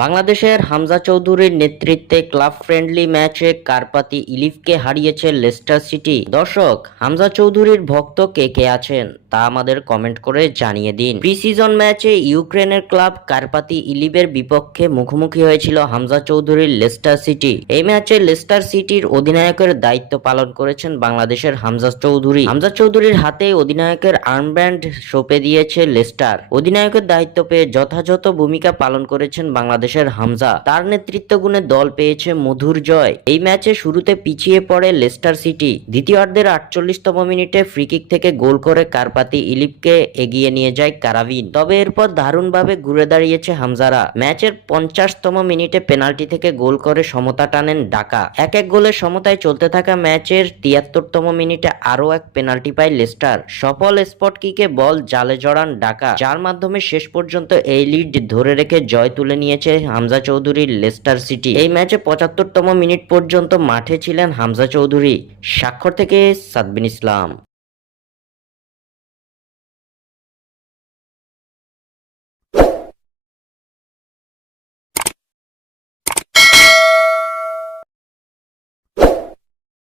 বাংলাদেশের হামজা চৌধুরীর নেতৃত্বে ক্লাব ফ্রেন্ডলি ম্যাচে কারপাতি ইলিভকে হারিয়েছে লেস্টার সিটি। দর্শক, হামজা চৌধুরীর ভক্ত কে কে আছেন তা আমাদের কমেন্ট করে জানিয়ে দিন। প্রি সিজন ম্যাচে ইউক্রেনের ক্লাব কারপাতি ইলিভের বিপক্ষে মুখোমুখি হয়েছিল হামজা চৌধুরীর লেস্টার সিটি। এই ম্যাচে লেস্টার সিটির অধিনায়কের দায়িত্ব পালন করেছেন বাংলাদেশের হামজা চৌধুরী। হামজা চৌধুরীর হাতে অধিনায়কের আর্মব্যান্ড সঁপে দিয়েছে লেস্টার। অধিনায়কের দায়িত্ব পেয়ে যথাযথ ভূমিকা পালন করেছেন বাংলাদেশের হামজা। তার নেতৃত্ব গুণে দল পেয়েছে মধুর জয়। এই ম্যাচে শুরুতে পিছিয়ে পড়ে লেস্টার সিটি। দ্বিতীয়ার্ধের ৪৮তম মিনিটে ফ্রিকিক থেকে গোল করে কারপাতি ইলিভকে এগিয়ে নিয়ে যায় কারাভিন। তবে এরপর দারুণভাবে ঘুরে দাঁড়িয়েছে হামজারা। ম্যাচের ৫০তম মিনিটে পেনাল্টি থেকে গোল করে সমতা টানেন ডাকা। এক গোলের সমতায় চলতে থাকা ম্যাচের ৭৩তম মিনিটে আরও এক পেনাল্টি পায় লেস্টার। সফল স্পট কিকে বল জালে জড়ান ডাকা, যার মাধ্যমে শেষ পর্যন্ত এই লিড ধরে রেখে জয় তুলে নিয়েছে হামজা চৌধুরীর লেস্টার সিটি। এই ম্যাচে ৭৫তম মিনিট পর্যন্ত মাঠে ছিলেন হামজা চৌধুরী। স্বাক্ষর থেকে সাদবিন ইসলাম।